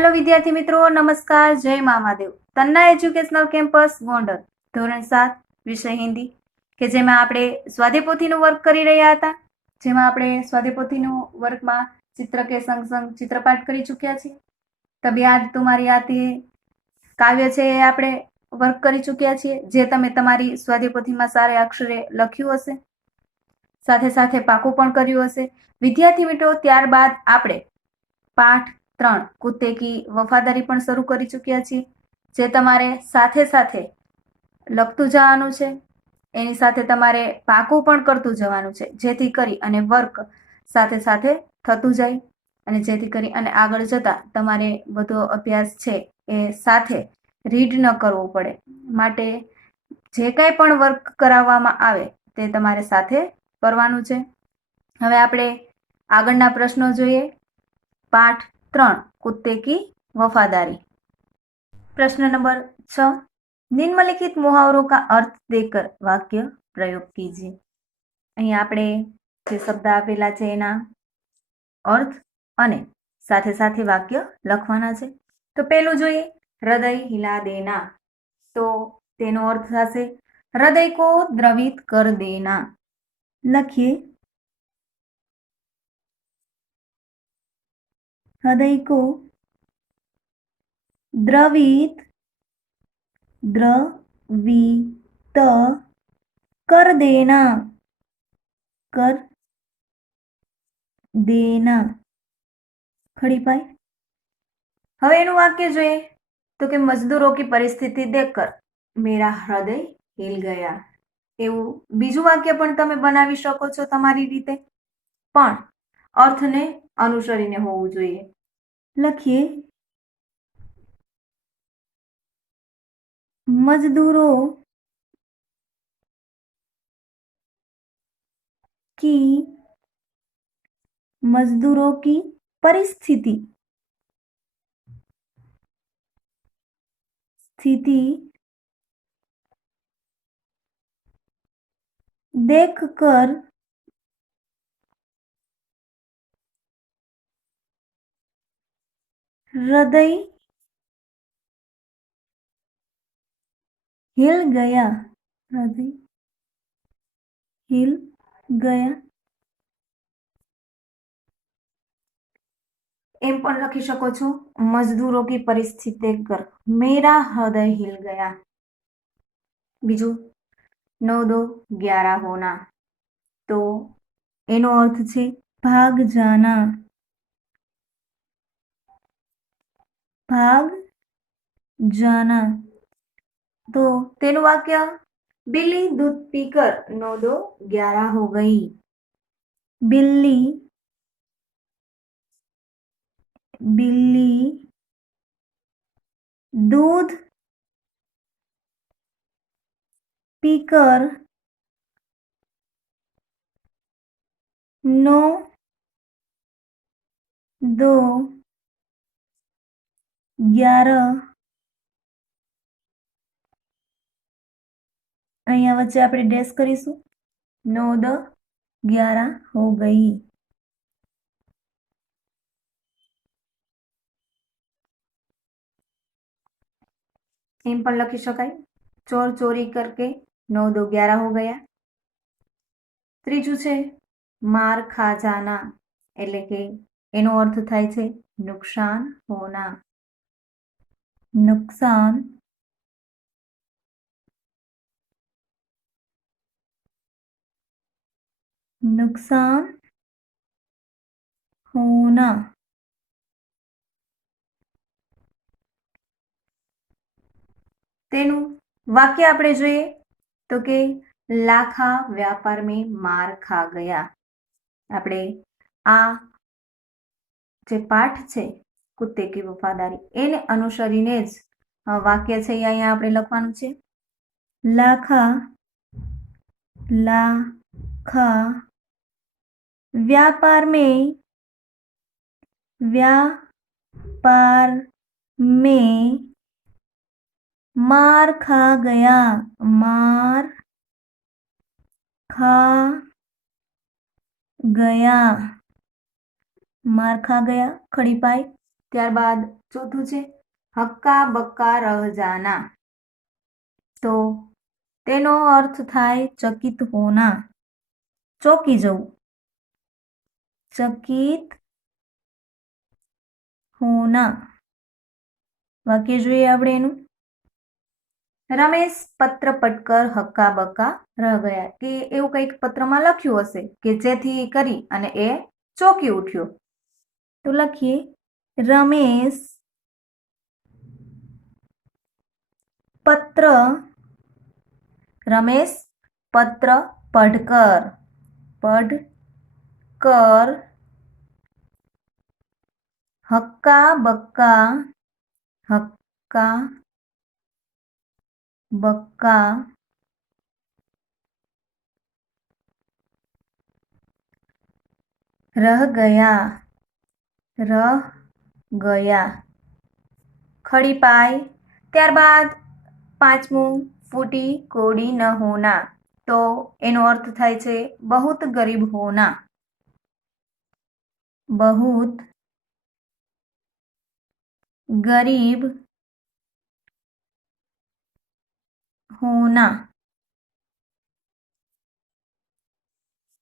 Hello વિદ્યાર્થી મિત્રો, નમસ્કાર, જય મહાદેવ। તન્ના એજ્યુકેશનલ કેમ્પસ ગોંડલ ધોરણ 7 વિષય હિન્દી કે જેમાં આપણે સ્વાધ્યાય પોથીનું વર્ક કરી રહ્યા હતા, જેમાં આપણે સ્વાધ્યાય પોથીનું વર્કમાં ચિત્ર કે સંગ સંગ ચિત્રપાઠ કરી ચૂક્યા છીએ। તબ યાદ તુમારી આતી કાવ્ય છે એ આપણે વર્ક કરી ચૂક્યા છીએ, જે તમે તમારી સ્વાધ્યાય પોથીમાં સારા અક્ષરે લખ્યું હશે, સાથે સાથે પાકું પણ કર્યું હશે। વિદ્યાર્થી મિત્રો, ત્યારબાદ આપણે પાઠ 3 कुत्ते की वफादारी पण શરૂ કરી ચૂક્યા છીએ, જે તમારે સાથે સાથે લખતું જવાનું છે, એની સાથે તમારે પાકું પણ કરતું જવાનું છે, જેથી કરી અને વર્ક સાથે સાથે થતું જાય અને જેથી કરી અને આગળ જતા તમારે બધો અભ્યાસ છે એ સાથે રીડ ન કરવો પડે। માટે જે કંઈ પણ વર્ક કરાવવામાં આવે તે તમારે સાથે કરવાનું છે। હવે આપણે આગળના પ્રશ્નો જોઈએ। पाठ 3 कुत्ते की वफादारी। प्रश्न नंबर 6, निम्नलिखित मुहावरों का अर्थ देकर वाक्य प्रयोग कीजिए। અહીં આપણે જે શબ્દ આપેલા છે એના અર્થ અને સાથે સાથે વાક્ય લખવાના છે। તો પહેલું જોઈએ, હૃદય હિલા દેના। તો તેનો અર્થ થશે હૃદય કો દ્રવિત કર દેના। લખીએ, हृदय को द्रवित कर देना। खड़ी पाई। હવે એનું વાક્ય જોઈએ તો કે મજદૂરો की परिस्थिति देखकर मेरा हृदय हिल गया। એવું બીજું વાક્ય પણ તમે બનાવી શકો છો તમારી રીતે, પણ અર્થને અનુસરીને હોવું જોઈએ। લખીએ, मजदूरों की परिस्थिति देखकर हृदय हिल गया। એમ પણ લખી શકો છો, મજદૂરો की परिस्थिति देखकर मेरा हृदय हिल गया। બીજું, 9-2-11 होना। તો એનો અર્થ છે ભાગ જાના। તો તેનું વાક્ય, बिल्ली दूध पीकर 9-2-11 हो गई। बिल्ली दूध पीकर 9-2-11 અહીંયા વચ્ચે આપણે ડેશ કરીશું, 9-2-11 हो गई। એમ પણ લખી શકાય, ચોર ચોરી કરકે 9-2-11 हो गया। ત્રીજું છે માર ખા જાના, એટલે કે એનો અર્થ થાય છે નુકસાન હોના। નુકસાન હોના। તેનું વાક્ય આપણે જોઈએ તો કે લાખા વ્યાપાર में मार खा गया। આપણે આ જે પાઠ છે કુત્તે કી વફાદારી એને અનુસરીને જ વાક્ય છે એ અહીંયા આપણે લખવાનું છે। લાખા व्यापार में मार खा गया। मार खा गया, खड़ी पाई। ત્યારબાદ ચોથું છે હક્કા બક્કા રહ જાના, તો તેનો અર્થ થાય ચકિત હોના, ચોંકી જવું, ચકિત હોના. વાક્ય જોઈએ આપણે એનું. રમેશ પત્ર પટકર હક્કા બક્કા રહ ગયા, કે એવું કંઈક પત્રમાં લખ્યું હશે કે જેથી કરી અને એ ચોંકી ઉઠ્યો. તો લખીએ રમેશ પત્ર, રમેશ પત્ર પઢકર, પઢકર હક્કા બક્કા, હક્કા બક્કા રહ ગયા, રહ ગયા, ખડી પાય. ત્યારબાદ પાંચમું ફૂટી કોડી ન હોના, તો એનો અર્થ થાય છે બહુત ગરીબ હોના, બહુત ગરીબ હોના.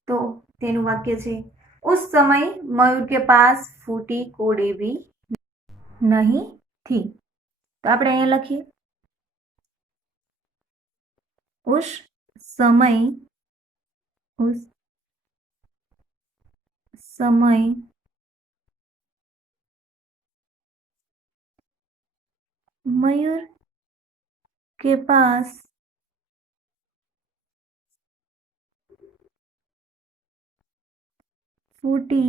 તો તેનું વાક્ય છે ઉસ સમય મયુર કે પાસ ફૂટી કોડી ભી નહીં થી. તો આપણે અહીંયા લખીએ ઉસ સમય, ઉસ સમય मयूर के पास फूटी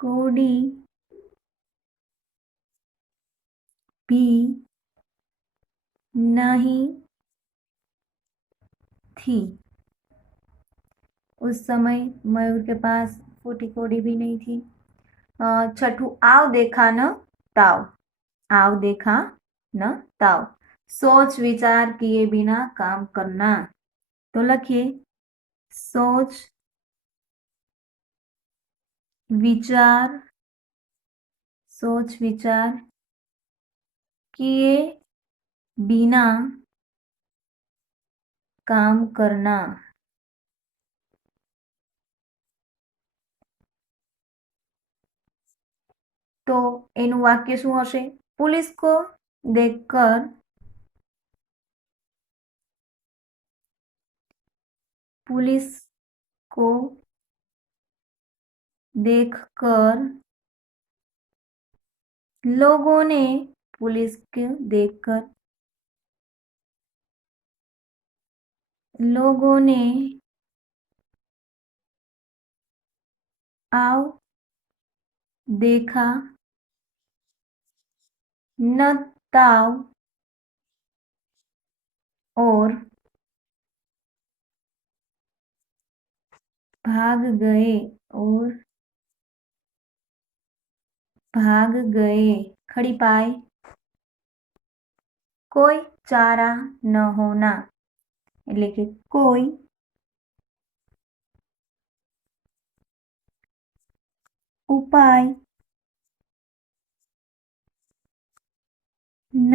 कोडी भी नहीं थी. उस समय मयूर के पास फूटी कोडी भी नहीं थी. छठू आव देखा न ताव, आव देखा न ताव, सोच विचार किए बिना काम करना. तो लखिए सोच विचार, सोच विचार किए बिना काम करना. तो एनु वाक्य શું હશે? पुलिस को देखकर, पुलिस को देखकर लोगों ने, पुलिस को देखकर लोगों ने आओ देखा न ताव और भाग गए, और भाग गए. खड़ी पाए कोई चारा न होना, એટલે કે કોઈ ઉપાય ન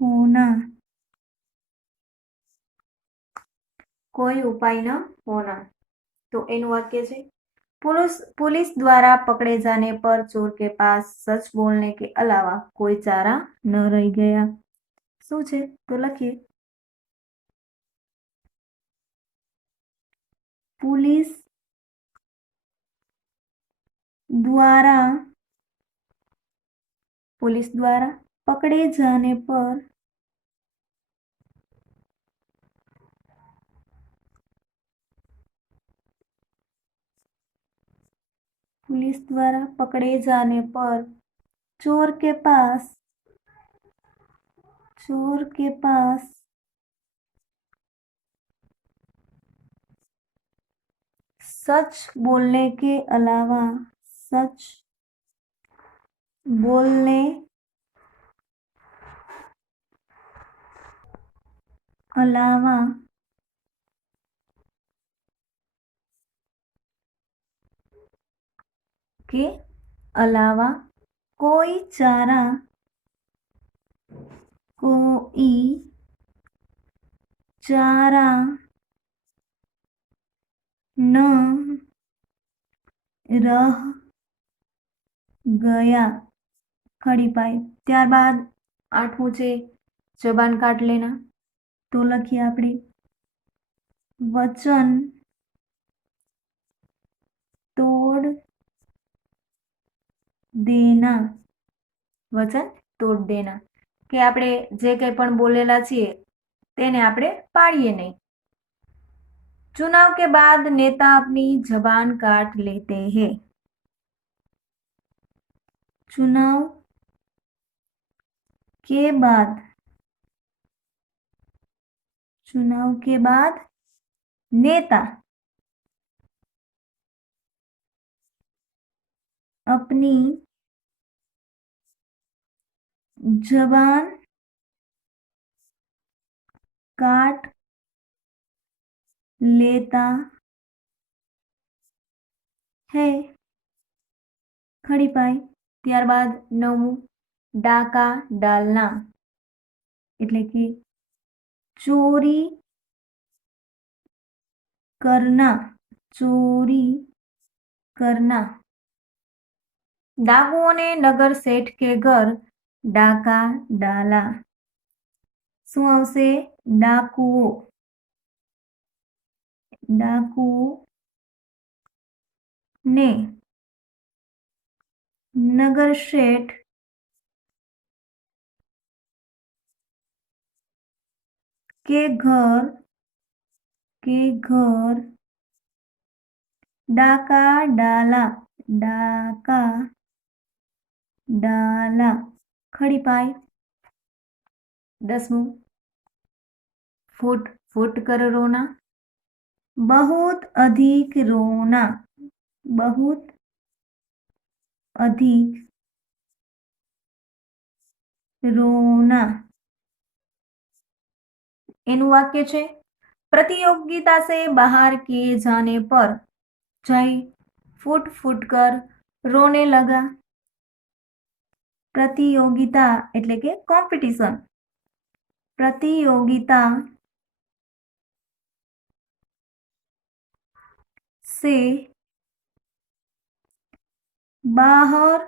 હોના, કોઈ ઉપાય ન હોના. તો એનું વાક્ય છે पुलिस द्वारा पकड़े जाने पर चोर के पास सच बोलने के अलावा कोई चारा न रह गया. શું છે? તો લખીએ पुलिस द्वारा, पुलिस द्वारा पकड़े जाने पर पुलिस द्वारा पकड़े जाने पर चोर के पास, चोर के पास सच बोलने के अलावा, सच बोलने अलावा के अलावा कोई चारा न रह गया। खड़ी पाई। ત્યારબાદ આઠમું છે જબાન કાટ લેના। તો લખીએ આપણે વચન તોડ દેના। વચન તોડ દેના કે આપણે જે કંઈ પણ બોલેલા છીએ તેને આપણે પાડીએ નહીં। चुनाव के बाद नेता अपनी जबान काट लेते हैं। चुनाव के बाद नेता अपनी जबान काट लेता है। खड़ी पाई। ત્યારબાદ નવમું डाका डालना એટલે કે ચોરી करना। डाकुओं ने नगर सेठ के घर डाका डाला। શું આવશે? डाकुओं ने नगर सेठ के घर डाका डाला। खड़ी पाई। 10मुं फुट कर रोना। बहुत अधिक रोना। एनु वाक्य छे प्रतियोगिता से बाहर किए जाने पर जय फुट कर रोने लगा। प्रतियोगिता एटले के कॉम्पिटिशन। प्रतियोगिता से बाहर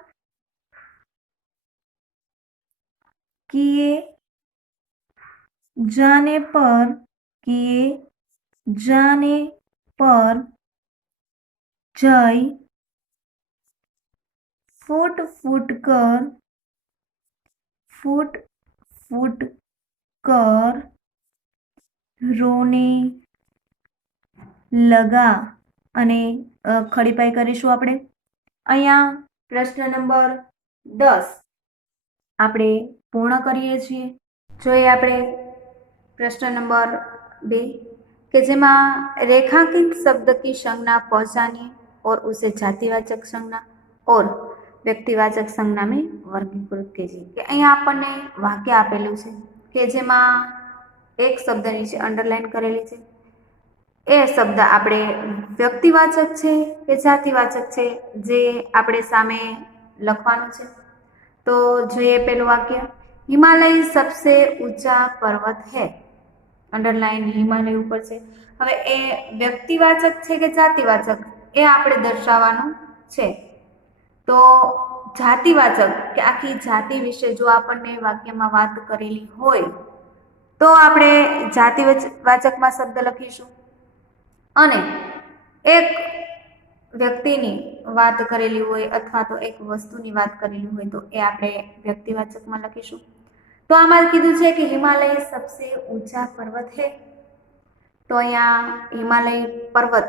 किए जाने पर जय फुट कर रोने लगा। અને ખડીપાઈ કરીશું આપણે। અહીંયા પ્રશ્ન નંબર 10 આપણે પૂર્ણ કરીએ છીએ। જોઈએ આપણે प्रश्न नंबर 2 કે જેમાં रेखांकित शब्द की संज्ञा पहचानिए और उसे जातिवाचक संज्ञा और व्यक्तिवाचक संज्ञा में वर्गीकृत कीजिए। કે અહીંયા આપણને વાક્ય આપેલું છે કે જેમાં એક શબ્દ નીચે અંડરલાઈન કરેલી છે। એ શબ્દ આપણે વ્યક્તિવાચક છે કે જાતિવાચક છે જે આપણે સામે લખવાનું છે। તો જોઈએ પેલું વાક્ય हिमालय सबसे ऊंचा पर्वत है। अंडरलाइन हिमालय ऊपर છે। હવે એ વ્યક્તિવાચક છે કે જાતિવાચક એ આપણે દર્શાવવાનું છે। તો જાતિવાચક કે આખી જાતિ વિશે જો આપણને વાક્યમાં વાત કરેલી હોય તો આપણે જાતિવાચકમાં શબ્દ લખીશું અને એક વ્યક્તિની વાત કરેલી હોય અથવા તો એક વસ્તુની વાત કરેલી હોય તો એ આપણે વ્યક્તિવાચકમાં લખીશું। તો આમાં કીધું છે કે હિમાલય सबसे ऊंचा पर्वत है। તો અહીંયા હિમાલય પર્વત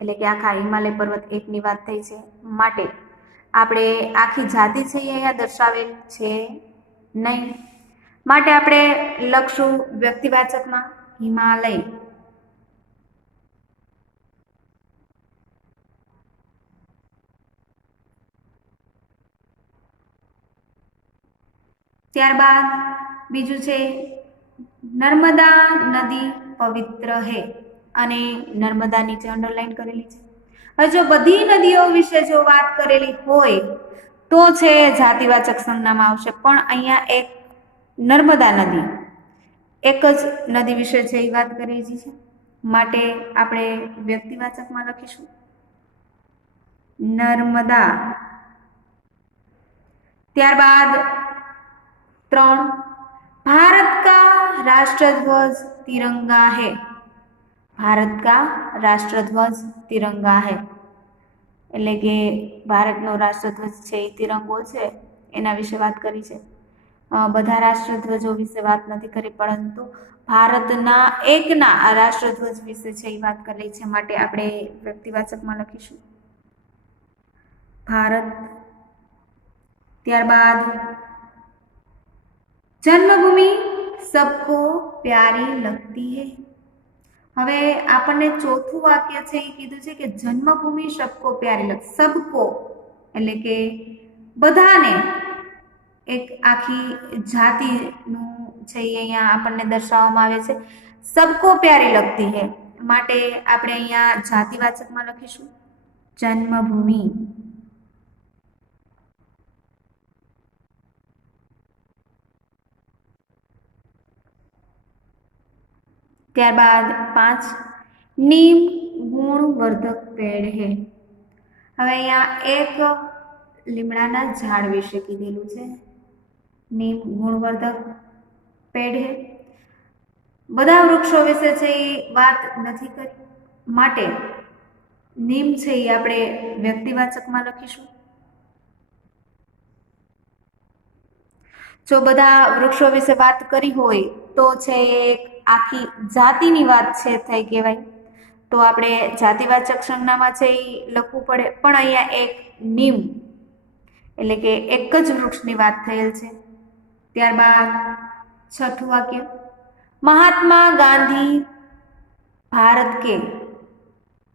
એટલે કે આખા હિમાલય પર્વત એકની વાત થઈ છે માટે આપણે આખી જાતિ છે એ અહીંયા દર્શાવેલ છે નહીં માટે આપણે લખશું વ્યક્તિવાચકમાં હિમાલય। ત્યારબાદ બીજું છે નર્મદા નદી પવિત્ર હે અને નર્મદા નીચે અંડરલાઈન કરેલી છે। હવે જો બધી નદીઓ વિશે જો વાત કરેલી હોય તો છે જાતિવાચક સંજ્ઞામાં આવશે, પણ અહીંયા એક નર્મદા નદી એક જ નદી વિશે છે એ વાત કરી છે, માટે આપણે વ્યક્તિવાચકમાં લખીશું નર્મદા। ત્યારબાદ 3, भारत का राष्ट्रध्वज तिरंगा है। भारत का राष्ट्रध्वज तिरंगा है એટલે કે ભારતનો રાષ્ટ્રધ્વજ છે એ તિરંગો છે એના વિશે વાત કરી છે। બધા રાષ્ટ્રધ્વજો વિશે વાત નથી કરી, પરંતુ ભારતના એકના આ રાષ્ટ્રધ્વજ વિશે છે એ વાત કરી છે, માટે આપણે વ્યક્તિવાચકમાં લખીશું ભારત। ત્યારબાદ जन्मभूमि सबको प्यारी लगती है। હવે આપણને ચોથું વાક્ય છે એ કીધું છે કે જન્મભૂમિ सबको प्यारी लगती, सबको એટલે કે બધાને, એક આખી જાતિનું છે અહીંયા આપણને દર્શાવવામાં આવે છે सबको प्यारी लगती है, માટે આપણે અહીંયા જાતિવાચકમાં લખીશું જન્મભૂમિ। ત્યારબાદ 5, नीम गुणवर्धक पेड़ है। હવે અહીંયા એક લીમડાના ઝાડ વિશે કીધેલું છે, નીમ ગુણવર્ધક પેડ હે। બધા વૃક્ષો વિશે છે એ વાત નથી કરી, માટે નીમ છે એ આપણે વ્યક્તિવાચકમાં લખીશું। જો બધા વૃક્ષો વિશે વાત કરી હોય તો છે એક આખી જાતિની વાત છે થઈ કહેવાય, તો આપણે જાતિવાચક સંજ્ઞામાં છે એ લખવું પડે, પણ અહીંયા એક નીમ એટલે કે એક જ વૃક્ષની વાત થયેલ છે। ત્યારબાદ 6થું વાક્ય, महात्मा गांधी भारत के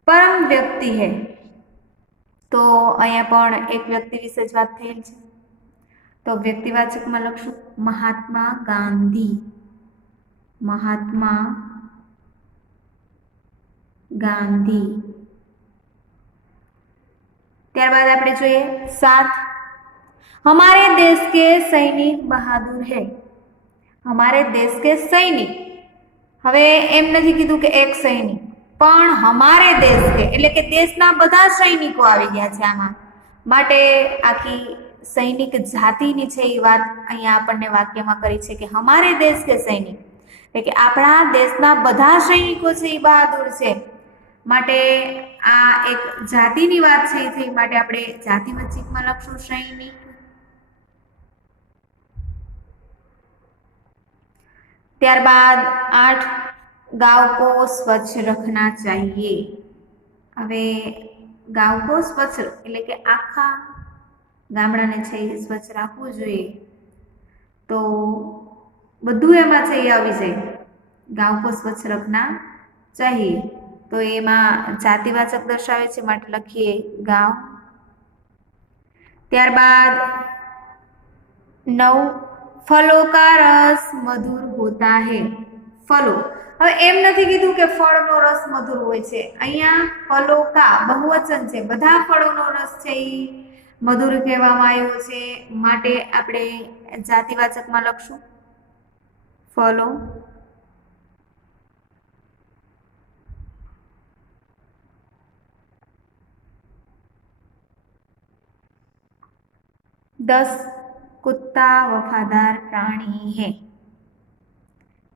परम व्यक्ति है। तो અહીંયા પણ એક વ્યક્તિ વિશે જ વાત થયેલ છે, તો વ્યક્તિવાચકમાં લખશું મહાત્મા ગાંધી। महात्मा गांधी। ત્યારબાદ આપણે જોઈએ 7, हमारे देश के सैनिक बहादुर है। हमारे देश के सैनिक, હવે એમ નથી કીધું કે એક સૈનિક, પણ हमारे देश के એટલે કે દેશના બધા સૈનિકો આવી ગયા છે આમાં, માટે આખી સૈનિક જાતિની છે એ વાત અહીંયા આપણને વાક્યમાં કરી છે કે हमारे देश के सैनिक એટલે કે આપણા દેશના બધા સૈનિકો છે એ બહાદુર છે, માટે આ એક જાતિની વાત છે એ થઈ, માટે આપણે જાતિવાચકમાં લખશું સૈનિક। ત્યારબાદ 8, गांव को स्वच्छ रखना चाहिए। હવે गांव को स्वच्छ એટલે કે આખા ગામડાને છે એ સ્વચ્છ રાખવું જોઈએ, તો બધું એમાં છે એ આવી જાય गांव को स्वच्छ रखना चाहिए, તો એમાં જાતિવાચક દર્શાવે છે માટે લખીએ गांव। ત્યારબાદ 9, फलों का रस मधुर होता है। फलो, હવે એમ નથી કીધું કે ફળનો રસ મધુર હોય છે, અહીંયા ફલો કા બહુવચન છે, બધા ફળોનો રસ છે એ મધુર કહેવામાં આવ્યો છે, માટે આપણે જાતિવાચકમાં લખશું ફલો। दस, कुत्ता वफादार प्राणी है।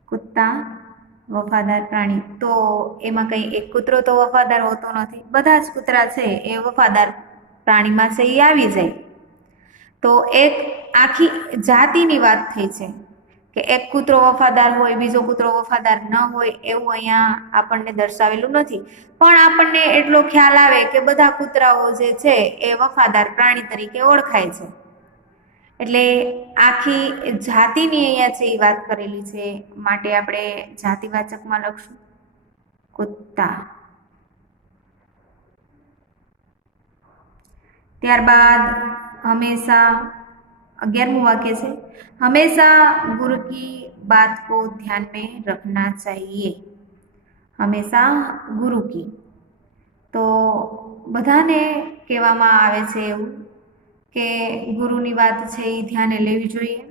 कुत्ता वफादार प्राणी, तो एमां कई एक कूतरो तो वफादार होतो नथी, बधा ज कूतरा छे ए वफादार प्राणीमां छे ए आवी जाय, तो एक आखी जातिनी वात थई छे કે એક કૂતરો વફાદાર હોય બીજો કૂતરો વફાદાર ન હોય એવું અહીંયા આપણને દર્શાવેલું નથી, પણ આપણને એટલો ખ્યાલ આવે કે બધા કૂતરાઓ જે છે એ વફાદાર પ્રાણી તરીકે ઓળખાય છે, એટલે આખી જાતિની અહીંયા છે એ વાત કરેલી છે, માટે આપણે જાતિવાચકમાં લખશું કુત્તા। ત્યારબાદ હંમેશા 11મું વાક્ય છે, हमेशा गुरु की बात को ध्यान में रखना चाहिए। हमेशा गुरु की, તો બધાને કહેવામાં આવે છે એવું કે ગુરુની વાત છે એ ધ્યાને લેવી જોઈએ.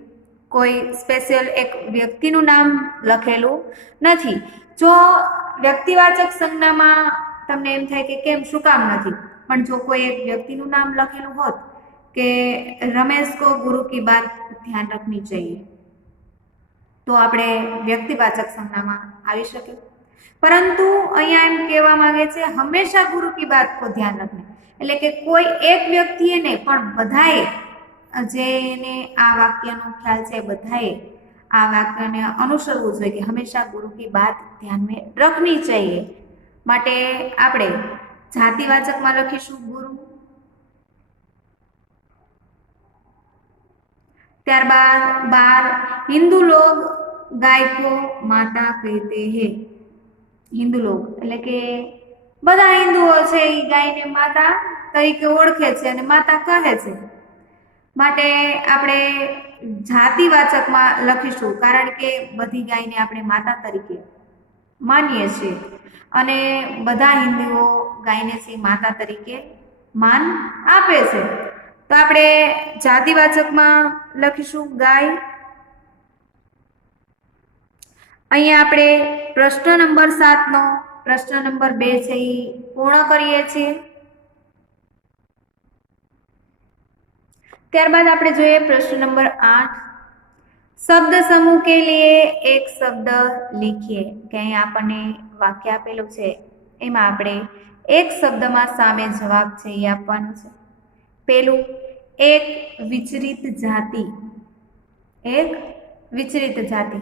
કોઈ સ્પેશિયલ એક વ્યક્તિનું નામ લખેલું નથી. જો વ્યક્તિવાચક સંજ્ઞામાં તમને એમ થાય કે કેમ, શું કામ નથી, પણ જો કોઈ એક વ્યક્તિનું નામ લખેલું હોત કે રમેશ કો ગુરુ કી બાત ધ્યાન રખની चाहिए, તો આપણે વ્યક્તિવાચક સંજ્ઞામાં આવી શકે. પરંતુ અહીંયા એમ કહેવા માંગે છે હંમેશા ગુરુ કી બાત કો ધ્યાન રખને, એટલે કે કોઈ એક વ્યક્તિએ નહીં પણ બધાએ, જેને આ વાક્યનો ખ્યાલ છે બધાએ આ વાક્યને અનુસરવું જોઈએ કે હંમેશા ગુરુ કી બાત ધ્યાન મેં રખની चाहिए. માટે આપણે જાતિવાચકમાં લખીશું ગુરુ. ત્યારબાદ 12 हिंदू लोग गाय को माता कहते हैं. हिंदू लोग એટલે કે બધા હિન્દુઓ છે એ ગાયને માતા તરીકે ઓળખે છે અને માતા કહે છે. માટે આપણે જાતિવાચકમાં લખીશું, કારણ કે બધી ગાયને આપણે માતા તરીકે માનીએ છીએ અને બધા હિન્દુઓ ગાયને છે માતા તરીકે માન આપે છે. તો આપણે જાતિવાચકમાં લખીશું ગાય. અહીંયા આપણે પ્રશ્ન નંબર 7 નો પ્રશ્ન નંબર 2 છે એ પૂર્ણ કરીએ છીએ. ત્યારબાદ આપણે જોઈએ પ્રશ્ન નંબર 8. શબ્દ સમૂહ કે लिए એક શબ્દ लिखिए. કે અહીં આપણને વાક્ય આપેલું છે એમાં આપણે એક શબ્દમાં સામે જવાબ છે એ આપવાનું છે. પેલું, એક વિચરિત જાતિ. એક વિચરિત જાતિ.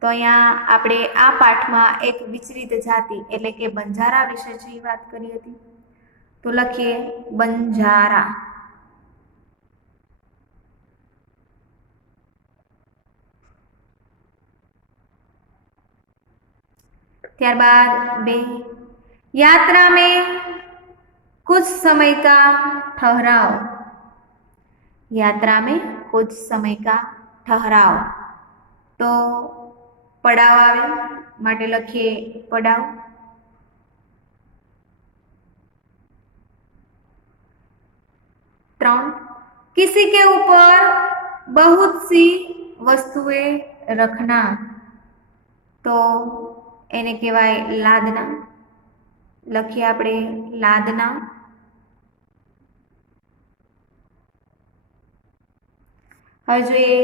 તો અહીંયા આપણે આ પાઠમાં એક વિચરિત જાતિ એટલે કે બંજારા વિશે જે વાત કરી હતી, તો લખીએ બંજારા. ત્યારબાદ 2, यात्रा में कुछ समय का ठहराव. यात्रा में कुछ समय का ठहराव. तो पड़ाव आवे માટે લખીએ પડાવ. ત્રણ, किसी के ऊपर बहुत सी वस्तुएं रखना. તો એને કહેવાય લાદના. લખીએ આપણે લાદના. હવે જોઈએ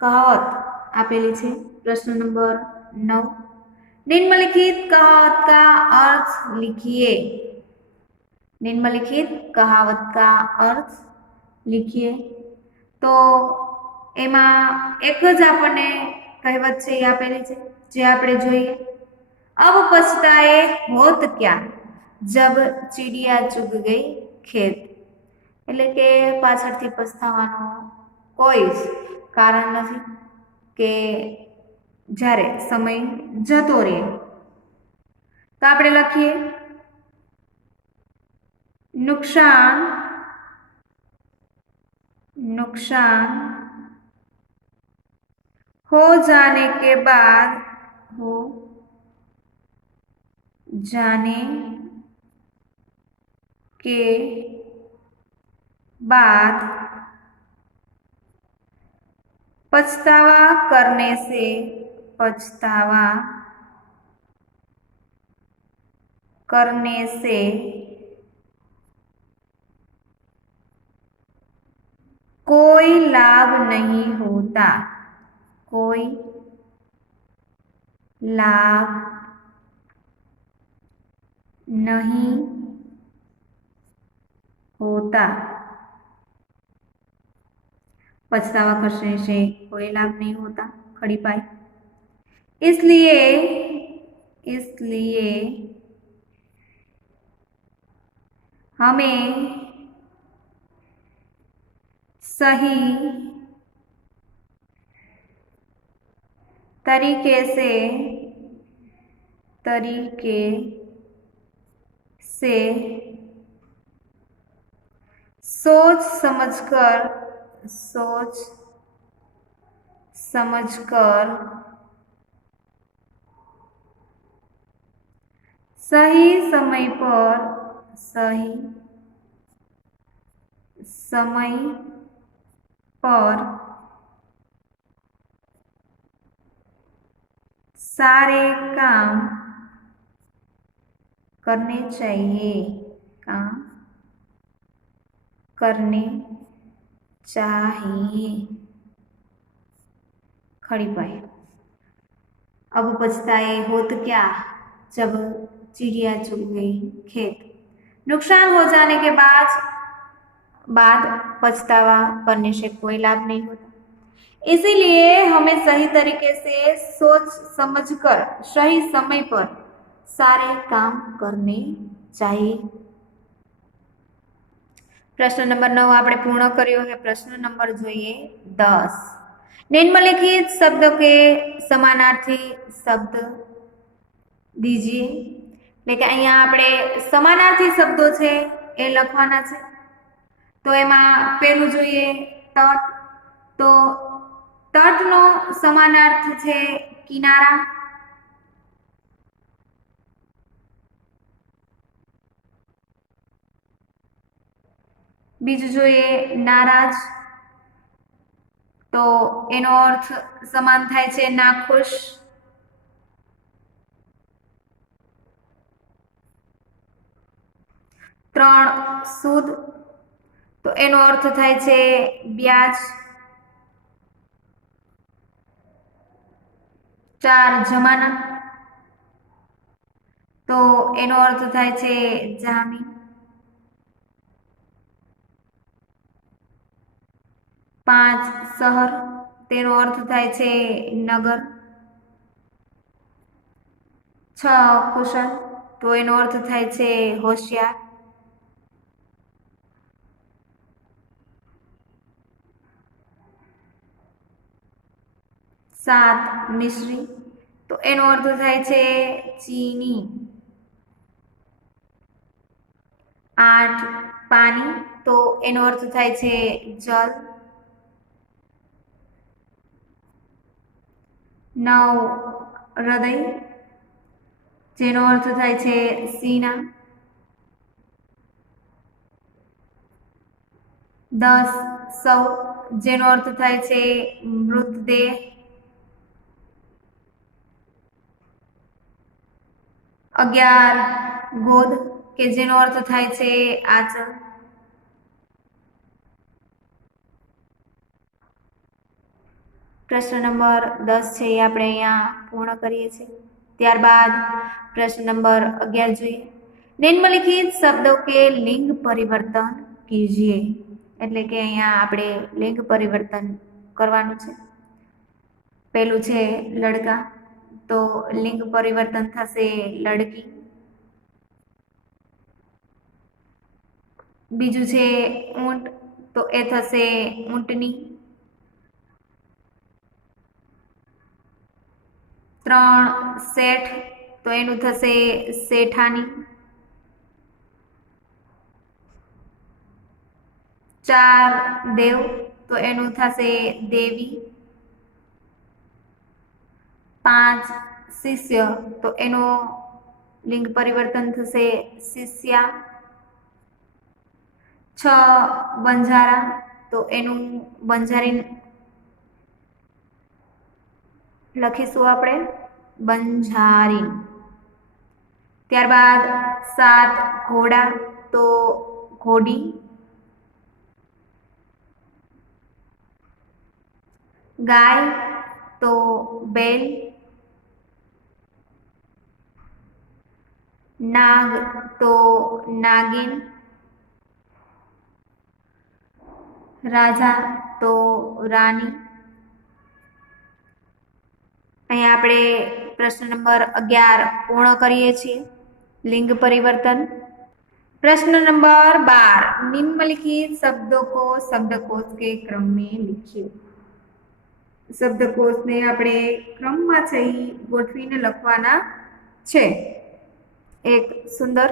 કહાવત આપેલી છે પ્રશ્ન નંબર 9. निम्नलिखित कहावत का अर्थ लिखिए. निम्नलिखित कहावत का अर्थ लिखिए. તો એમાં એક જ આપણને કહેવત છે એ આપેલી છે જે આપણે જોઈએ. अब पछताए होत क्या जब चिड़िया चुग गई खेत. એટલે કે પાછળથી પછતાવાનો કોઈ જ કારણ નથી કે જ્યારે સમય જતો રહે. તો આપણે લખીએ नुकसान नुकसान हो जाने के बाद हो जाने के बाद पछतावा करने से कोई लाभ नहीं होता. कोई लाभ नहीं होता. पछतावा करने से कोई लाभ नहीं होता. खड़ी पाई. इसलिए हमें सही तरीके से सोच समझकर सही समय पर सही समय पर सारे काम करने चाहिए, काम करने चाहिए। खड़ी पाए। अब पछताए होत क्या जब चिड़िया चुग गई खेत। नुकसान हो जाने के बाद पछतावा करने से कोई लाभ नहीं होता। इसीलिए हमें सही तरीके से सोच समझकर सही समय पर सारे काम करने चाहिए। प्रश्न नंबर 9 આપણે પૂર્ણ કર્યો है। प्रश्न नंबर જોઈએ 10। निम्नलिखित शब्द के समानार्थी शब्द दीजिए। એટલે કે અહીંયા આપણે સમાનાર્થી શબ્દો છે એ લખવાના છે। તો એમાં પહેલું જોઈએ તટ। તો તટનો સમાનાર્થ છે કિનારા। બીજું જોઈએ નારાજ। તો એનો અર્થ સમાન થાય છે નાખુશ। ત્રણ સુદ। તો એનો અર્થ થાય છે બ્યાજ। ચાર જમાનત। તો એનો અર્થ થાય છે જામીન। પાંચ શહર। તેનો અર્થ થાય છે નગર। છ કુશળ। તો એનો અર્થ થાય છે હોશિયાર। સાત મિશ્રી। તો એનો અર્થ થાય છે ચીની। આઠ પાણી। તો એનો અર્થ થાય છે જલ। નવ હૃદય। જેનો અર્થ થાય છે સીના। 10 સૌ। જેનો અર્થ થાય છે મૃતદેહ। 11 ગોદ કે જેનો અર્થ થાય છે આચર। प्रश्न नंबर 10 છે એ આપણે અહીંયા પૂર્ણ કરીએ છીએ। ત્યારબાદ प्रश्न नंबर 11 જોઈએ। निम्नलिखित शब्दों के लिंग परिवर्तन कीजिए। એટલે કે અહીંયા આપણે લિંગ પરિવર્તન કરવાનું છે। પહેલું છે લડકા। તો લિંગ પરિવર્તન થશે લડકી। બીજું છે ઊંટ। તો એ થશે ઊંટની। 3 શેઠ। તો એનું થશે શેઠાની। 4 દેવ। તો એનું થશે દેવી। 5 શિષ્ય। તો એનો લિંગ પરિવર્તન થશે શિષ્યા। 6 બંજારા। તો એનું બંજારી લખીશું આપણે બંજારી। ત્યારબાદ 7 ઘોડા। તો ઘોડી। 8 ગાય। તો બેલ। 9 નાગ। તો નાગિન। રાજા। તો રાની। અહીંયા આપણે प्रश्न नंबर 11 પૂર્ણ કરીએ છીએ। लिंग परिवर्तन। प्रश्न नंबर 12 निम्नलिखित शब्दों को शब्दकोश के क्रम में लिखिए। शब्दकोश ने આપણે ક્રમમાં છે ગોઠવીને લખવાના છે। एक सुंदर,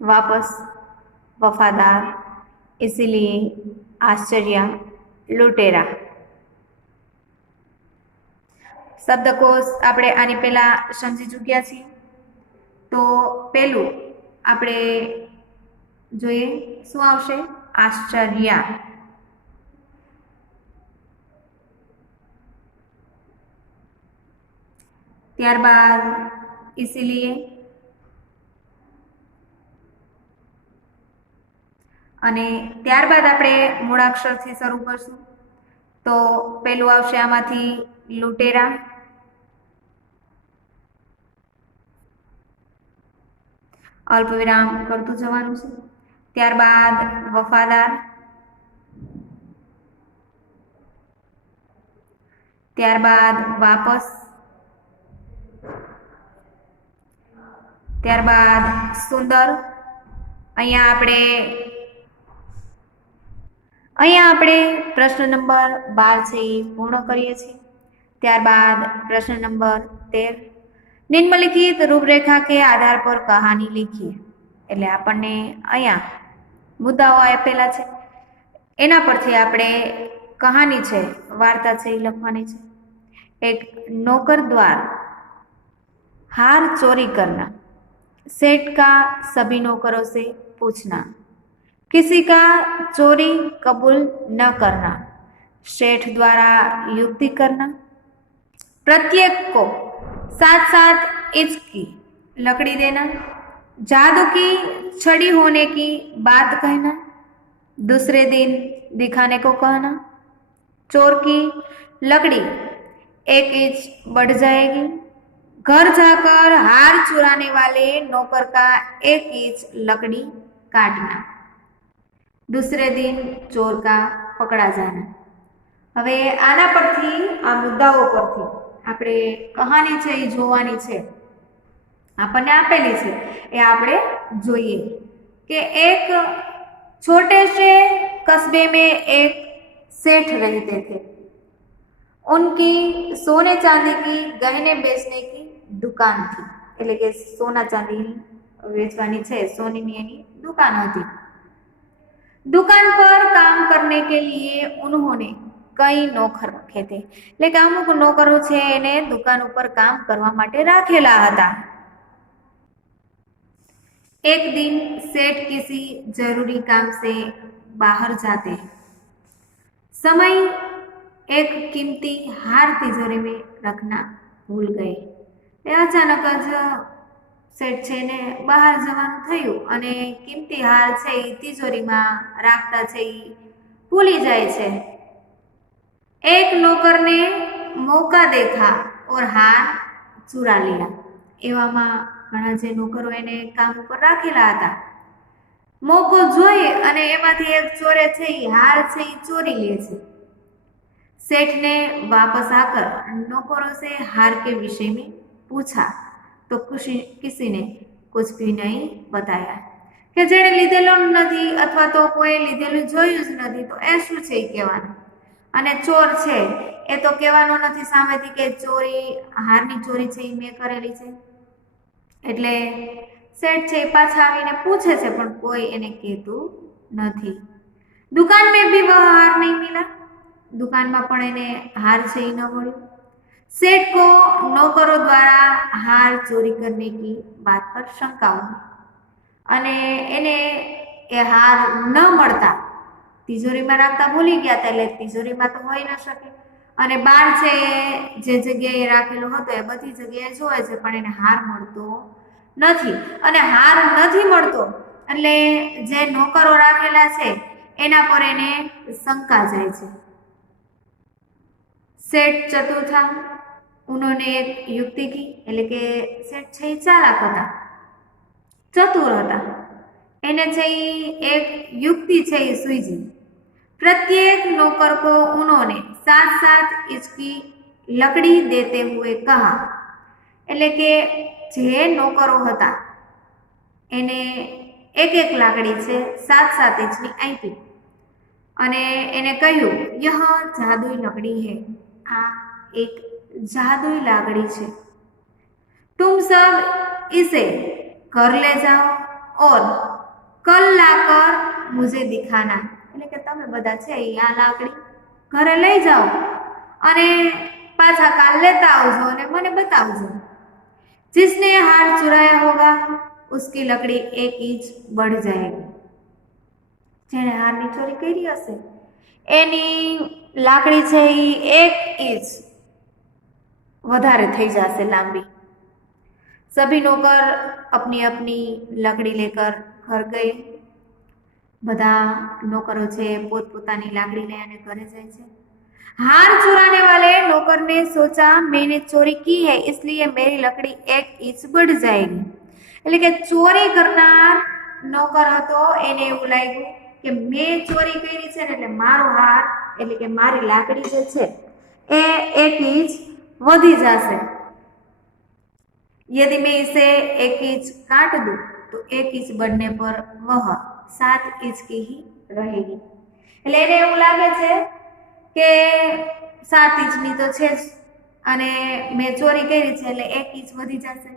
वापस, वफादार, इसलिए, आश्चर्य, लुटेरा। शब्दकोश આપણે આની પહેલા સમજી ચૂક્યા છીએ। તો પહેલું આપણે જોઈએ શું આવશે? આશ્ચર્ય. ત્યારબાદ ઇસીલિए અને ત્યારબાદ આપણે મૂળાક્ષરથી શરૂ કરશું. તો પહેલું આવશે આમાંથી લૂંટેરા, અલ્પવિરામ કરતું જવાનું છે. ત્યારબાદ વફાદાર, ત્યારબાદ વાપસ, ત્યારબાદ સુંદર. અહીંયા આપણે પ્રશ્ન નંબર 12 છે એ પૂર્ણ કરીએ છીએ. ત્યારબાદ પ્રશ્ન નંબર 13, निम्नलिखित रूपरेखा के आधार पर कहानी लिखिए. એટલે આપણને અહીંયા મુદ્દાઓ આપેલા છે, એના પરથી આપણે કહાની છે, વાર્તા છે એ લખવાની છે. એક नौकर द्वार हार चोरी करना, सेठ का सभी नौकरों से पूछना, किसी का चोरी कबूल न करना, सेठ द्वारा युक्ति करना, प्रत्येक को 7-7 इंच की लकड़ी देना, जादू की छड़ी होने की बात कहना, दूसरे दिन दिखाने को कहना, चोर की लकड़ी 1 इंच बढ़ जाएगी, घर जाकर हार चुराने वाले नौकर का 1 इंच लकड़ी काटना, दूसरे दिन चोर का पकड़ा जाना. હવે આના પરથી આ મુદ્દાઓ પરથી આપણે કહાની છે એ જોવાની છે. આપણને આપેલી છે એ આપણે જોઈએ કે એક छोटे से कस्बे में एक सेठ रहते थे. उनकी सोने चांदी की गहने बेचने की दुकान थी. એટલે કે સોના ચાંદી વેચવાની છે, સોનીની એની દુકાન હતી. दुकान पर काम करने के लिए उन्होंने कई नौकर रखे थे. એટલે કે અમુક નોકરો છે એને દુકાન ઉપર કામ કરવા માટે રાખેલા હતા. एक दिन सेठ किसी जरूरी काम से बाहर जाते समय एक कीमती हार तिजोरी में रखना भूल गए. अचानक ज सेठ છે ને બહાર જવાનું થયું અને કિંમતી હાર છે એ તિજોરીમાં રાખતા છે એ ભૂલી જાય છે. एक नौकर ने मौका देखा और हार चुरा लिया. એવામાં ઘણા જે નોકરો એને કામ ઉપર રાખેલા હતા, મોકો જોઈ અને એમાંથી એક ચોરે છે એ હાર છે એ ચોરી લે છે. सेठ ने वापस आकर नौकरों से हार के विषय में पूछा तो किसी ने कुछ भी नहीं बताया. કે જેણે લીધેલો નથી અથવા તો કોઈ લીધેલું જોયું જ નથી તો એ શું છે એ કહેવાનું. અને ચોર છે એ તો કહેવાનો નથી સામેથી કે ચોરી, હારની ચોરી છે એ મેં કરેલી છે. એટલે સેઠ છે પાછા આવીને પૂછે છે પણ કોઈ એને કહેતું નથી. दुकान में भी वह हार नहीं मिला. दुकाનમાં પણ એને હાર છે એ ન મળ્યો. सेठ को नौकरों द्वारा हार चोरी करने की बात पर शंका हुई અને એને એ હાર ન મળતા તિજોરીમાં રાખતા ભૂલી ગયા હતા. એટલે તિજોરીમાં તો હોઈ ન શકે અને બહાર છે જે જગ્યાએ રાખેલો હતો એ બધી જગ્યાએ જોવે છે પણ એને હાર મળતો નથી. અને હાર નથી મળતો એટલે જે નોકરો રાખેલા છે એના પર એને શંકા જાય છે. सेठ चतुर था. उन्होंने एक युक्ति की. એટલે કે સેઠ છે એ ચાલાક હતા, ચતુર હતા. એને છે એક युक्ति છે એ सूझी. प्रत्येक नौकर को उन्होंने 7-7 इंच की लकड़ी देते हुए कहा. એટલે કે જે નોકરો હતા એને એક એક લાકડી છે 7-7 इंचની આપી અને એને કહ્યું यह जादुई लकड़ी है. આ એક जादुई लाकड़ी છે. तुम सब इसे घर ले जाओ और कल लाकर मुझे दिखाना. એટલે કે તમે બધા છે આ લાકડી ઘરે લઈ જાઓ અને પાછા કાલ લેતા આવજો અને મને બતાવજો. जिसने हार चुराया होगा उसकी लकड़ी 1 इंच बढ़ जाएगी। જેણે હારની ચોરી કરી હશે એની લાકડી છે એ 1 इंच વધારે થઈ જશે લાંબી। सभी नौकर अपनी अपनी लकड़ी लेकर घर गए। બધા नौकरों છે પોતપોતાની લાકડી લઈને ઘરે જાય છે। हार चुराने वाले नौकर ने सोचा मैंने चोरी की है इसलिए मेरी लकड़ी 1 इंच बढ़ जाएगी। એટલે કે ચોરી કરનાર નોકર હતો એને એવું લાગ્યું કે મેં ચોરી કરી છે ને એટલે મારો હાર એટલે કે મારી લાકડી જે છે એ 1 इंच વધી જશે। यदि मैं इसे 1 इंच काट दूं तो 1 इंच बढ़ने पर वह 7 इंच की ही रहेगी। એટલે એને એવું લાગે છે કે 7 इंचની તો છે જ અને મેં ચોરી કરી છે એટલે 1 इंच વધી જશે,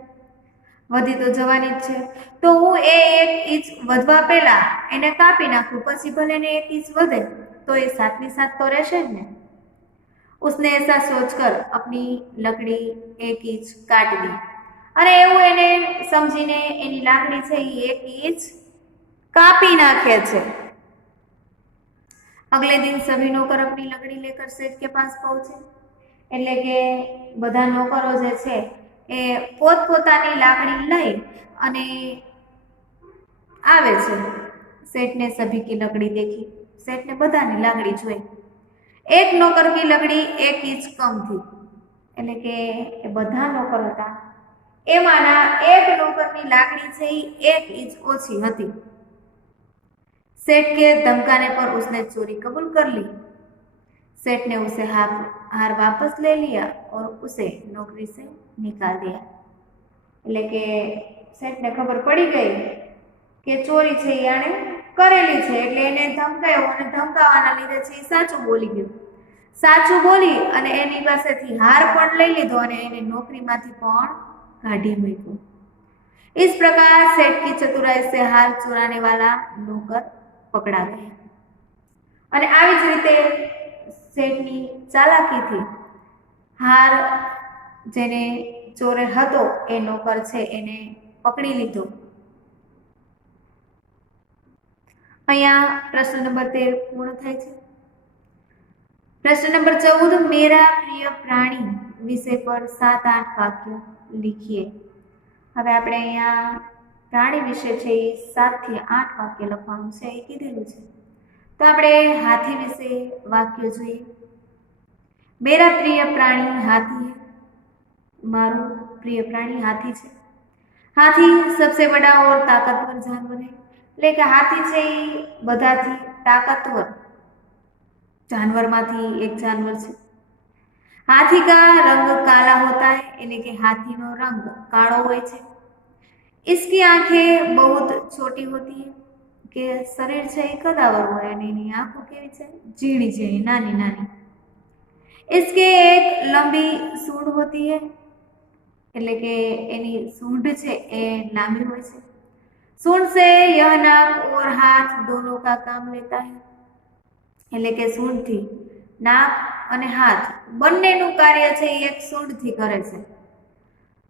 વધી તો જવાની જ છે। તો હું એ 1 इंच વધવા પહેલા એને કાપી નાખું, પછી ભલે એને 1 इंच વધે તો એ 7ની 7 તો રહેશે જ ને। उसने ऐसा सोचकर अपनी लकड़ी 1 इंच काट दी અને એવું એને સમજીને એની લાકડી છે એ 1 इंच कापी नाखे छे। अगले दिन सभी नौकर अपनी लकड़ी लेकर सेठ के पास पहुंचे। એટલે કે બધા નોકરો જે છે એ પોતપોતાની લાકડી લઈ અને આવે છે। सेठ ने सभी की लकड़ी देखी। सेठ ने બધાની લાકડી જોઈ। एक नौकर की लकड़ी 1 इंच कम थी। એટલે કે એ બધા નોકર હતા એમાંના એક નોકરની લાકડી છે 1 इंच ઓછી હતી। सेठ के धमकाने पर उसने चोरी कबूल कर ली। सेठ ने उसे हार वापस ले लिया और उसे नौकरी से निकाल दिया। એટલે કે સેઠને ખબર પડી ગઈ કે ચોરી છે આણે કરેલી છે એટલે એને ધમકાયો અને ધમકાવાના લીધે છે સાચું બોલી ગયો। સાચું બોલી અને એની પાસેથી હાર પણ લઈ લીધો અને એને નોકરીમાંથી પણ કાઢી મૂક્યો। इस प्रकार सेठ की चतुराई से हार चुराने वाला नौकर पकड़ा गया। અને આવી જ રીતે સેઠની ચાલાકીથી હાર જેને ચોરે હતો એ નોકર છે એને પકડી લીધો। અહીંયા પ્રશ્ન નંબર 13 પૂર્ણ થાય છે। प्रश्न नंबर 14 मेरा प्रिय प्राणी विषय पर 7-8 वाक्य लिखिए। હવે આપણે અહીંયા પ્રાણી વિશે છે 7 થી 8 વાક્ય લખવાનું છે એ કીધેલું છે। તો આપણે હાથી વિશે વાક્ય જોઈએ। मेरा प्रिय प्राणी हाथी है। મારું પ્રિય प्राणी हाथी છે। हाथी सबसे बड़ा और ताकतवर जानवर है। એટલે કે હાથી છે એ બધાથી તાકાતવર जानवर माथी एक जानवर है। हाथी का रंग काला होता है। એટલે કે હાથીનો રંગ કાળો હોય છે। इसकी आंखें बहुत छोटी होती है। કે શરીર છે એ કદાવર હોય અને એની આંખો કેવી છે ઝીણી ઝીણી નાની નાની। इसके एक लंबी सूंड होती है। એટલે કે એની सूंड છે એ લાંબી હોય છે। सूंड से यह नाक और हाथ दोनों का काम लेता है। એટલે કે सूंडથી નાક અને હાથ બંનેનું કાર્ય છે એ એક सूंडથી કરે છે।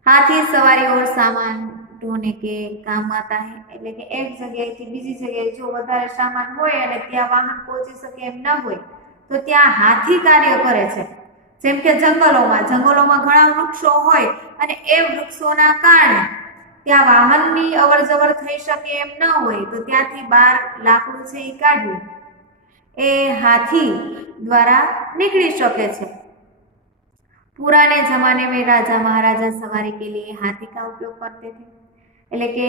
हाथी सवारी और सामान ढोने के काम आता है। એટલે કે એક જગ્યાએથી બીજી જગ્યાએ જો વધારે સામાન હોય અને ત્યાં વાહન પહોંચી શકે એમ ન હોય તો ત્યાં હાથી કાર્ય કરે છે। જેમ કે જંગલોમાં ઘણા વૃક્ષો હોય અને એ વૃક્ષોના કારણે ત્યાં વાહનની અવરજવર થઈ શકે એમ ન હોય તો ત્યાંથી બહાર લાકડું છે એ કાઢવું એ हाथी द्वारा निकली सके छे। पुराने जमाने में राजा महाराजा सवारी के लिए हाथी का उपयोग करते थे। એટલે કે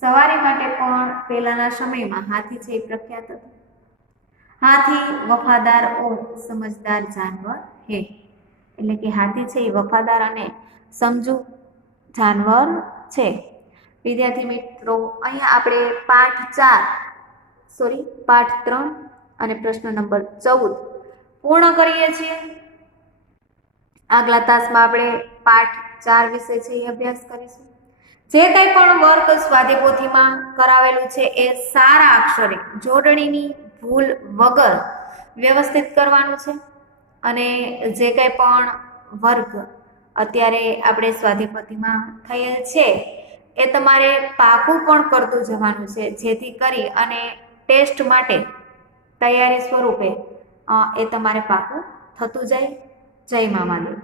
સવારી માટે પણ પહેલાના સમયમાં હાથી છે એ પ્રખ્યાત હતો। હાથી વફાદાર और समझदार जानवर है। એટલે કે હાથી છે એ વફાદાર અને સમજુ જાનવર છે। વિદ્યાર્થી મિત્રો અહીંયા આપણે પાઠ 3 અને પ્રશ્ન નંબર 14 પૂર્ણ કરીએ છીએ। આગલા તાસમાં આપણે પાઠ 4 વિશે છે એ અભ્યાસ કરીશું। જે કંઈ પણ વર્ક સ્વાધ્યાયપોથીમાં કરાવેલું છે એ સારા અક્ષરે જોડણીની ભૂલ વગર વ્યવસ્થિત કરવાનું છે। અને જે કંઈ પણ વર્ગ અત્યારે આપણે સ્વાધ્યાયપોથીમાં થયેલ છે એ તમારે પાકું પણ કરતું જવાનું છે, જેથી કરી અને ટેસ્ટ માટે તૈયારી સ્વરૂપે એ તમારે પાકું થતું જાય. જય મા મહાદેવ.